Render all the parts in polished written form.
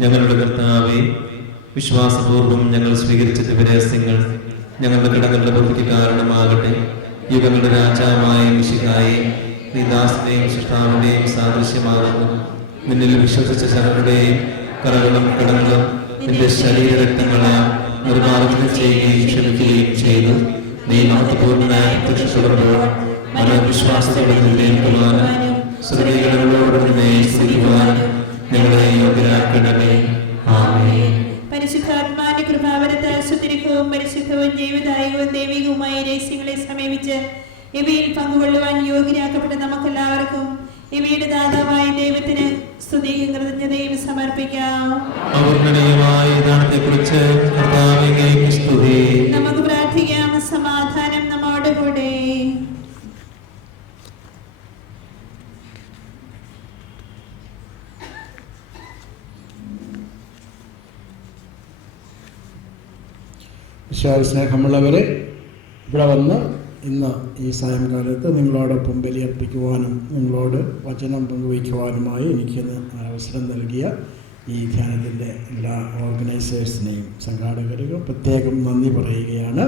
ഞങ്ങളുടെ കർത്താവേ, വിശ്വാസപൂർവ്വം ഞങ്ങൾ സ്വീകരിച്ച ദിവരഹസ്യങ്ങൾ ഞങ്ങളുടെ കടങ്ങളുടെ പൊറുതിക്ക് കാരണമാകട്ടെ. യുഗങ്ങളുടെ രാജാവായ മിശിഹായെ, നീ ദാസന്റെയും സൃഷ്ടാവിന്റെയും സാദൃശ്യമാകുന്നു. നിന്നിൽ വിശ്വസിച്ച ജനങ്ങളുടെയും കറകളും കടങ്ങളും നിന്റെ ശരീരരക്തങ്ങളാൽ നിർമ്മാർജ്ജനം ചെയ്യുകയും ക്ഷമിക്കുകയും ചെയ്തു. നീ മഹത്വപൂർണ്ണനായ പ്രത്യക്ഷപ്പെടുമ്പോൾ മനോവിശ്വാസത്തോടെ നിന്നേൽക്കുവാനും സ്ത്രീകളോട് നിന്നെ സ്തുതിക്കുവാനും ഞങ്ങളെ യോഗ്യരാക്കണമേ. ആമേൻ. പരിശുദ്ധാത്മാവിന്റെ കൃപാവരത്താൽ സുദീർഘവും പരിശുദ്ധവും ജീവദായകവും ദൈവികവുമായ രഹസ്യങ്ങളെ സമീപിച്ച് ഇവയിൽ പങ്കുകൊള്ളുവാൻ യോഗ്യരാക്കപ്പെട്ട നമുക്കെല്ലാവർക്കും ഇവയുടെ ദാതാവായ ദൈവത്തിന് സ്തുതിയും കൃതജ്ഞതയും സമർപ്പിക്കാം. നമുക്ക് പ്രാർത്ഥിക്കാം. സമാധാനം നമ്മോട് കൂടെ. സ്നേഹമുള്ളവരെ, ഇവിടെ വന്ന് ഇന്ന് ഈ സായംകാലത്ത് നിങ്ങളോടൊപ്പം ബലിയർപ്പിക്കുവാനും നിങ്ങളോട് വചനം പങ്കുവയ്ക്കുവാനുമായി എനിക്കിന്ന് അവസരം നൽകിയ ഈ ധ്യാനത്തിൻ്റെ എല്ലാ ഓർഗനൈസേഴ്സിനെയും സംഘാടകർക്കും പ്രത്യേകം നന്ദി പറയുകയാണ്.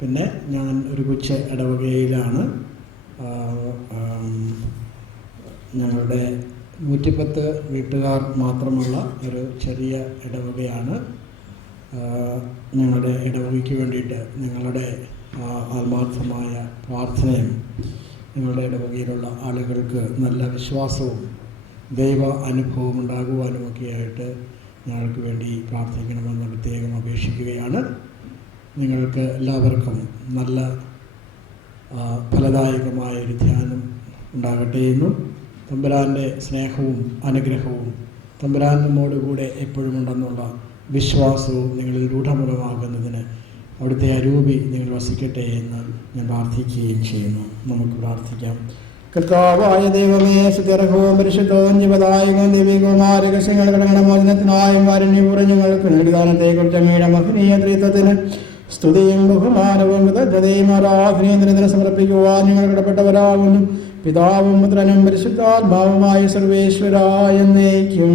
പിന്നെ ഞാൻ ഒരു കൊച്ചു ഇടവകയിലാണ്. ഞങ്ങളുടെ 110 വീട്ടുകാർ മാത്രമുള്ള ഒരു ചെറിയ ഇടവകയാണ്. ഞങ്ങളുടെ ഇടവകയ്ക്ക് വേണ്ടിയിട്ട് നിങ്ങളുടെ ആത്മാർത്ഥമായ പ്രാർത്ഥനയും നിങ്ങളുടെ ഇടവകയിലുള്ള ആളുകൾക്ക് നല്ല വിശ്വാസവും ദൈവ അനുഭവം ഉണ്ടാകുവാനുമൊക്കെയായിട്ട് ഞങ്ങൾക്ക് വേണ്ടി പ്രാർത്ഥിക്കണമെന്ന് പ്രത്യേകം അപേക്ഷിക്കുകയാണ്. നിങ്ങൾക്ക് എല്ലാവർക്കും നല്ല ഫലദായകമായൊരു ധ്യാനം ഉണ്ടാകട്ടെ എന്നും തമ്പുരാൻ്റെ സ്നേഹവും അനുഗ്രഹവും തമ്പുരാൻ നമ്മോടുകൂടെ എപ്പോഴും ഉണ്ടെന്നുള്ള വിശ്വാസവും നിങ്ങളിൽ രൂഢമൂലമാകുന്നതിന് അവിടുത്തെ അരൂപി നിങ്ങൾ വസിക്കട്ടെ എന്ന് ഞാൻ പ്രാർത്ഥിക്കുകയും ചെയ്യുന്നു. നമുക്ക് പ്രാർത്ഥിക്കാം. കർത്താവായ ദൈവമേ, സുദീർഘവും പരിശുദ്ധവും ജീവദായകവും ദൈവികവുമായ രഹസ്യങ്ങൾ കടങ്ങണമോചനത്തിനായും കാരുണ്യപൂർവ്വം ഞങ്ങൾക്ക് നേടിദാനത്തെക്കുറിച്ച് അങ്ങയുടെ മഹനീയ ത്രിത്വത്തിന് സ്തുതിയും ബഹുമാനവും കൃതജ്ഞതയും ആരാധനയും നിരന്തരം സമർപ്പിക്കുവാൻ ഞങ്ങൾ കടപ്പെട്ടവരാകുന്നു. പിതാവും പുത്രനും പരിശുദ്ധാത്മാവുമായ സർവേശ്വരായ എന്നേക്കും.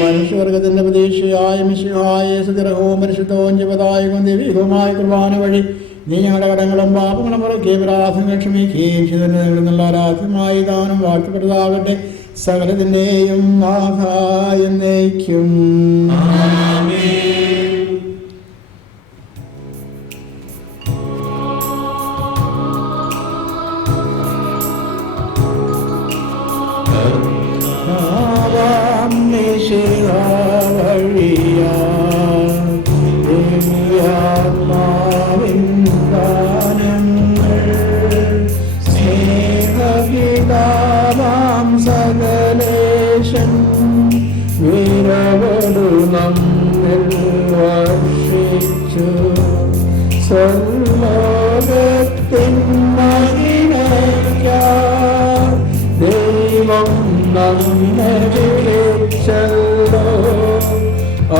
മനുഷ്യവർഗത്തിന്റെ പ്രതീക്ഷയായ മിശിഹായ സുദീർഘവും പരിശുദ്ധവും ജീവദായകവും ദൈവികവുമായ കുർബാന വഴി നീ ഞങ്ങളുടെ കടങ്ങളും പാപങ്ങളും പുറക്കുകയും പ്രാർത്ഥനകൾ ക്ഷമിക്കുകയും ചെയ്തതിന് നല്ല ആരാധ്യമായി ദാനം വാഴ്ത്തപ്പെട്ടതാകട്ടെ. സകലത്തിൻ്റെയും നാഥായ എന്നേക്കും. ദൈവം നമ്മെ വിളിച്ചല്ലോ,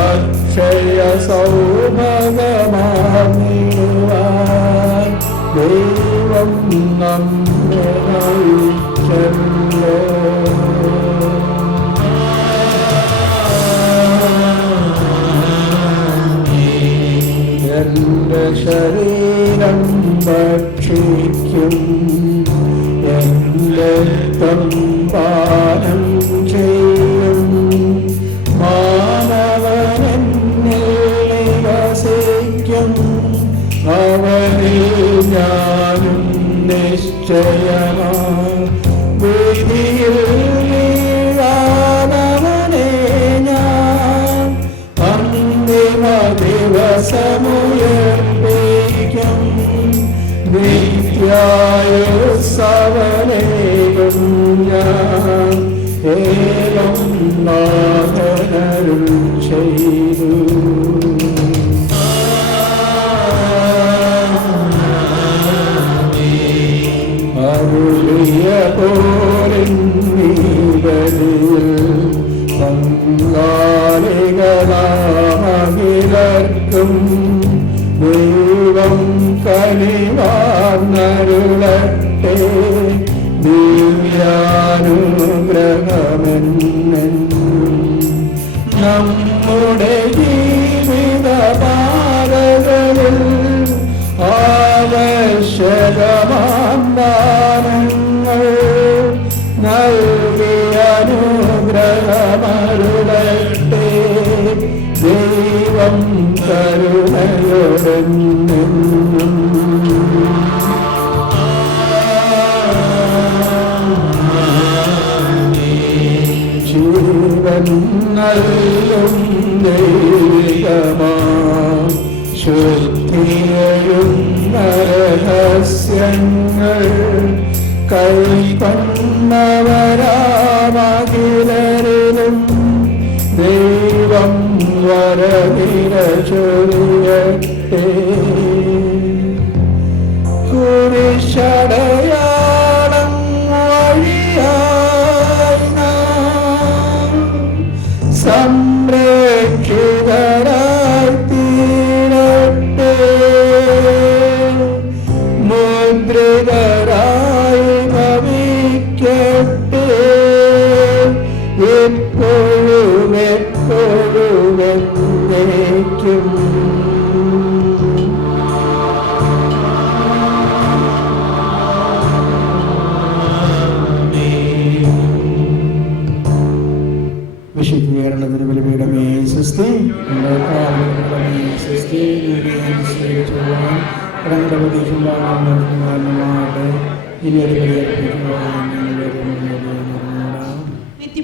അക്ഷയ സൗഭഗമാകുവാൻ ദൈവം നമ്മെ വിളിച്ചല്ലോ. എന്റെ ശരീരം ഭക്ഷിക്കും, എന്റെ പാനം ചെയ്യും, മാനവനെന്നിൽ വസിക്കും, അവനിൽ ഞാനും നിശ്ചയമായി വിധിയിൽ വീഴാനവനെ ഞാൻ അന്തിമ ദിവസമുയർപ്പിക്കും. നിത്യായുസ്സവനേകും ഞാൻ ഏകം നാഥനരുൾ ചെയ്തു. അരുളിയ പോരിൽ പങ്കാളികളാമകിലർക്കും ദൈവം കനിവാർന്നരുളട്ടെ. ദിവ്യാനുഗ്രഹ ഞങ്ങൾ കൈക്കൊണ്ടവരാമകിലരിലും ദൈവം വരവിര ചൊരിയട്ടെ. കുരിശടയാളം വഴിയായി നാം സംരക്ഷിതരായി തീരട്ടെ. മുദ്രിതരായി ഭവിക്കട്ടെ. എപ്പോഴും എപ്പോഴും എന്നേക്കും. വിശുദ്ധ കേരളത്തിന് ബലിപീഠമേ സ്വസ്തി. സ്വസ്തി ഞങ്ങളുടെ പ്രദേശം ഇനി ഒരു ബലിയർപ്പിക്കുവാൻ